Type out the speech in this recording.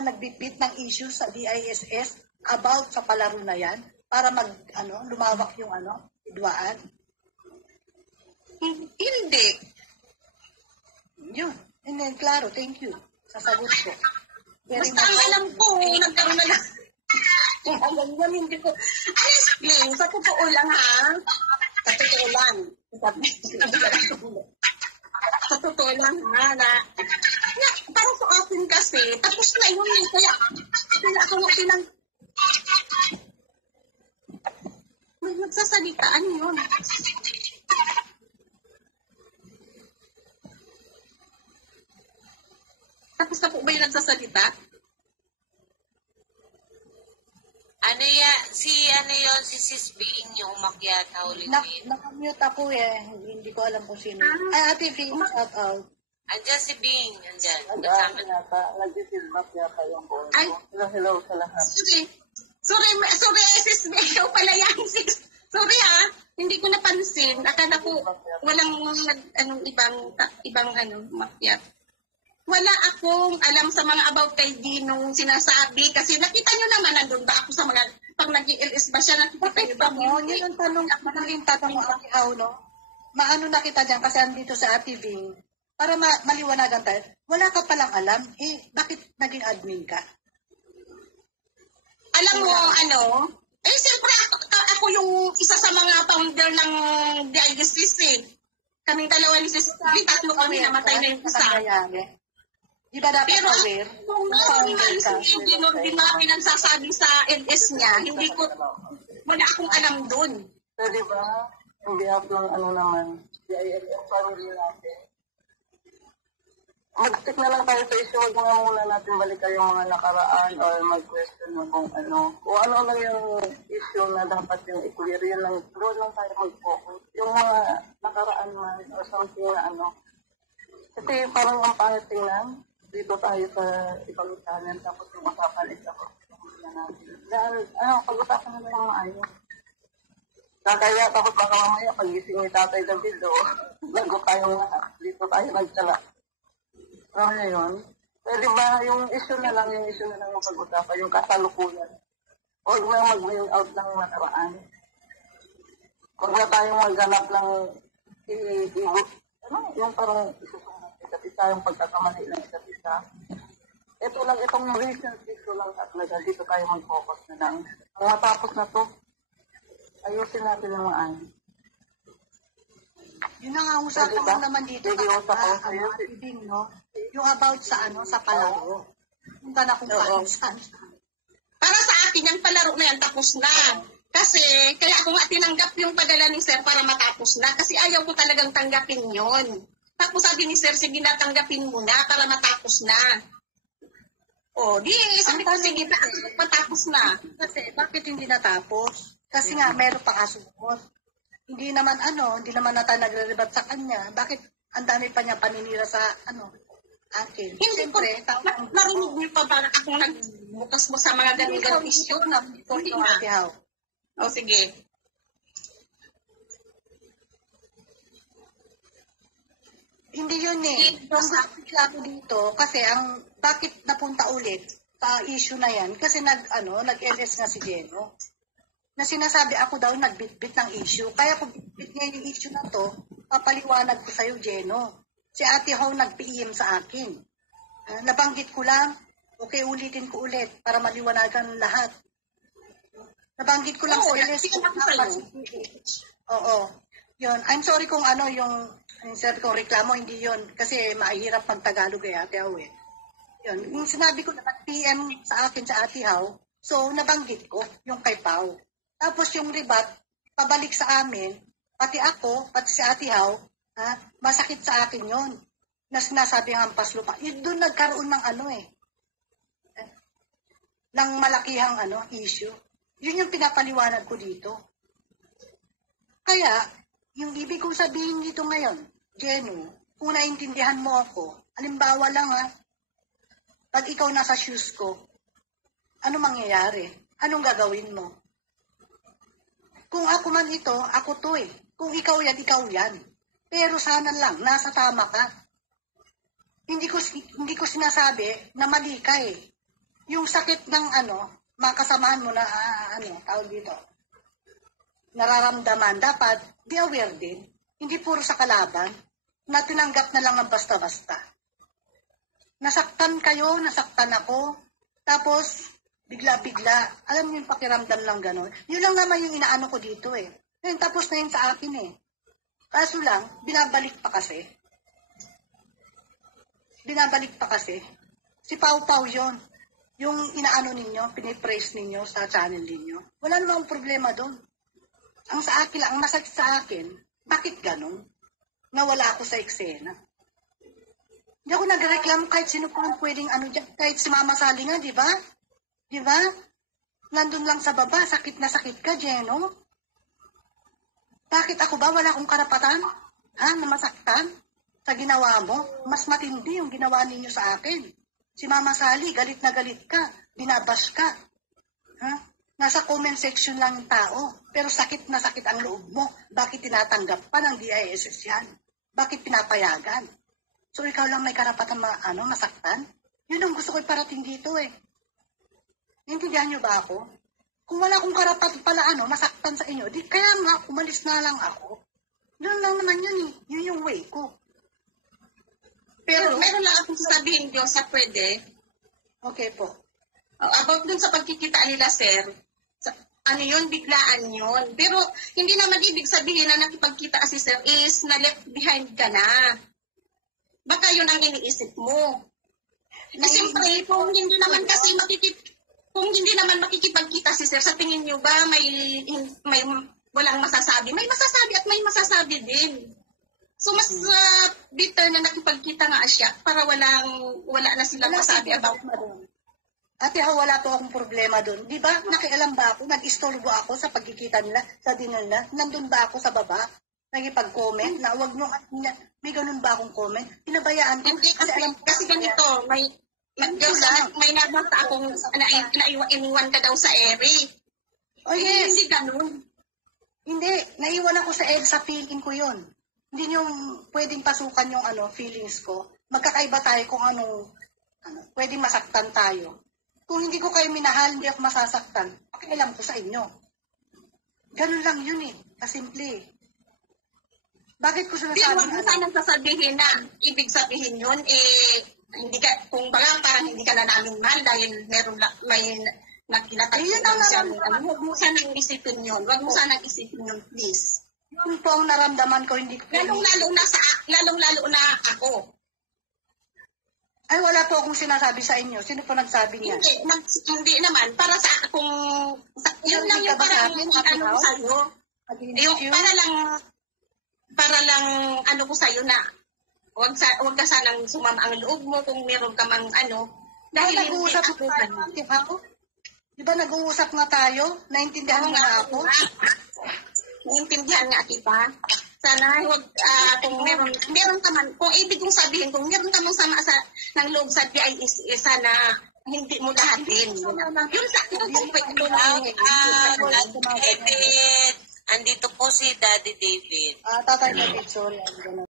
nagbitbit ng issue sa DISS about sa palaro na yan para lumawak yung idwaan? Hindi. Yun. And then, klaro, thank you. Sasagot ko. Basta ang alam ko, nagkaroon na lang. Alam mo, hindi ko. Explain, sa totoo lang ha. Sa totoo lang. Sa totoo lang ha. Para sa akin kasi, tapos na yun eh. Kaya ako may nagsasalitaan yun. Tapos na po ba yung nagsasalita? Si Sis Bing yung umakyat na ulit. Nakamute ako eh. Hindi ko alam kung sino. Ay, Ate Bing, shout out. Andyan si Bing. Andyan. Nag-feedback yata yung phone Ay. ko. Hello sa lahat. Sorry, Sis Bing. Ikaw pala yan, Sis. Sorry ha. Hindi ko napansin. Akala ko walang ibang umakyat. Wala akong alam sa mga about kay Dinong sinasabi kasi nakita nyo naman nandun ba ako sa mga pag nag-LS ba siya nakikita nyo ba mo? Yun ang tanong mo Ate Hao, no? Maano na kita dyan kasi andito sa Ate Bing para maliwanagan tayo. Wala ka palang alam, bakit naging admin ka? Alam mo, siyempre ako yung isa sa mga founder ng DISIS eh. Kaming dalawa ni Sis, tatlo kami namatay na yung isa. Di ba dapat pero aware? Kung hindi namin nagsasabi sa LS niya, wala akong alam doon. So, di ba, on behalf ng naman, DISS family natin, mag-stick na lang tayo sa issue, huwag nga muna natin balikan yung mga nakaraan or mag-question mo kung ano lang yung issue na dapat yung i-clear, yun lang, doon lang tayo mag-focus. Yung mga nakaraan man or something na kasi parang ang pangit tingnan, dito tayo sa ibang channel, tapos yung usapan is ako na natin. Dahil, pag-usapan na yung maayos. Kaya takot baka mamaya, pag-gising ni Tatay David, bago tayong lahat, dito tayo nagtala. So, ngayon, pwede ba yung issue na lang yung pag-usapan, yung kasalukuyan. Huwag na mag-win out ng nakaraan. Huwag na tayong maghanap lang yung parang isusunod isa't isa, yung pagkakamali ng isa't isa. Itong recent issue lang at dito tayo mag-focus na lang. Ang matapos na to, ayusin natin ang maayos. Yun na nga usapan mo naman dito Bing, no? Yung about sa palaro. Yung ka na kung saan. Para sa akin, yung palaro na yan tapos na. Kasi, kaya ako nga tinanggap yung padala ni Sir para matapos na. Kasi ayaw ko talagang tanggapin yon. Tapos sabi ni Sir, sige na tanggapin mo na para matapos na. Sabi ko, sige na, matapos na. Kasi, bakit hindi natapos? Kasi nga, meron pa kasunod. Hindi naman na tayo nagre-rebat sa kanya. Bakit ang dami pa niya paninira sa akin? Hindi siyempre, narinig niyo pa ba akong nagbukas mo sa mga ganun issue? Hindi na. Sige. Hindi yun Ang ako dito, kasi bakit napunta ulit sa issue na yan? Kasi nag-LS nga si Jeno. Na sinasabi ako daw nagbitbit ng issue. Kaya kung bitbit niya yung issue na to, papaliwanag ko sa'yo, Jeno. Si Ate Ho nag-PM sa akin. Nabanggit ko lang, okay, ulitin ko ulit para maliwanagan lahat. Nabanggit ko lang sa LS. Oo. Yun. I'm sorry kung reklamo, hindi yun. Kasi mahirap pag-Tagalog Ate Ho Yun. Yung sinabi ko na nag-PM sa akin sa Ate Ho, so nabanggit ko yung kay Pao. Tapos yung rebat, pabalik sa amin, pati ako, pati si Ate Hao, masakit sa akin yon na sinasabi ang hampas lupa. Yun doon nagkaroon ng ng malakihang issue. Yun yung pinapaliwanag ko dito. Kaya, yung ibig kong sabihin dito ngayon, Jeno, kung naintindihan mo ako, halimbawa lang pag ikaw nasa shoes ko, ano mangyayari? Anong gagawin mo? Kung ako man ito, ako to Kung ikaw yan. Pero sana lang, nasa tama ka. Hindi ko sinasabi na mali ka yung sakit ng mga kasamahan mo na, tawag dito, nararamdaman, dapat be aware din. Hindi puro sa kalaban, na tinanggap na lang ng basta-basta. Nasaktan kayo, nasaktan ako, tapos bigla-bigla, alam niyo yung pakiramdam lang gano'n. Yun lang naman yung inaano ko dito eh. Ngayon, tapos na yun sa akin eh. Kaso lang, binabalik pa kasi. Binabalik pa kasi. Si Pau Pau yun. Yung inaano ninyo, pinipraise ninyo sa channel ninyo. Wala namang problema doon. Ang sa akin lang, ang masakit sa akin, bakit ganun? Nawala ako sa eksena. Hindi ako nagreklamo kahit sino pa ang pwedeng dyan. Kahit si Mama Sally nga, di ba? Di ba? Nandun lang sa baba, sakit na sakit ka, Jeno. Bakit ako ba? Wala akong karapatan? Na masaktan? Sa ginawa mo? Mas matindi yung ginawa ninyo sa akin. Si Mama Sally, galit na galit ka. Binabash ka. Nasa comment section lang yung tao. Pero sakit na sakit ang loob mo. Bakit tinatanggap pa ng DISS yan? Bakit pinapayagan? So ikaw lang may karapatan masaktan? Yun ang gusto ko iparating dito eh. Naintindihan niyo ba ako? Kung wala akong karapatan pala masaktan sa inyo, di kaya nga umalis na lang ako. Doon lang naman yun eh. Yun yung way ko. Pero meron lang akong sasabihin, Diyos, sa pwede. Okay po. About dun sa pagkikita nila, sir. Yun, biglaan yun. Pero hindi naman ibig sabihin na nakipagkita si sir is na left behind ka na. Baka yun ang iniisip mo. Kasi siyempre, kung hindi naman makikipagkita si sir, sa tingin nyo ba may walang masasabi? May masasabi at may masasabi din. So, mas bitter na nakipagkita nga siya para wala na silang masabi about mo. Ate, wala po akong problema doon. Di ba, nakialam ba ako, nag-istorbo ako sa pagkikita nila, sa dinner nila? Nandun ba ako sa baba? Nagipag-comment na wag nung, may ganun ba akong comment? Pinabayaan ko. Hindi, kasi ganito, may nabasa akong iniwan ka daw sa ere. Oh, yes. Hindi ganun. Hindi, naiwan ako sa sa feeling ko yun. Hindi yung pwedeng pasukan yung feelings ko. Magkakaiba tayo kung pwedeng masaktan tayo. Kung hindi ko kayo minahal, hindi ako masasaktan. Pakialam ko sa inyo. Ganun lang yun eh. Kasimple. Bakit ko Di, sinasabi wag mo sanang sasabihin na ibig sabihin yun, hindi ka, kung baga parang hindi ka na namin mahal dahil may nagkinatagyan lang siya. Huwag mo sanang isipin yun. Huwag mo sanang isipin yun, please. Yun po ang naramdaman ko, hindi ko. Lalong-lalo na ako. Ay, wala po akong sinasabi sa inyo. Sino po nagsabi niya? Hindi naman. Para sa kung yun lang yung parang ko sa'yo. Yung para lang ko sa'yo na wag ka sanang sumama ang loob mo kung meron ka mang dahil nag-uusap tayo. Di ba nag-uusap nga tayo? Naintindihan mo na ako? Naintindihan nga kita. Sana kung meron ka man, kung ibig kong sabihin, kung meron ka mang sama ng loob sa DIS, sana hindi mo lahatin. Yun sa David, andito po si Daddy David. Tatay David, sorry.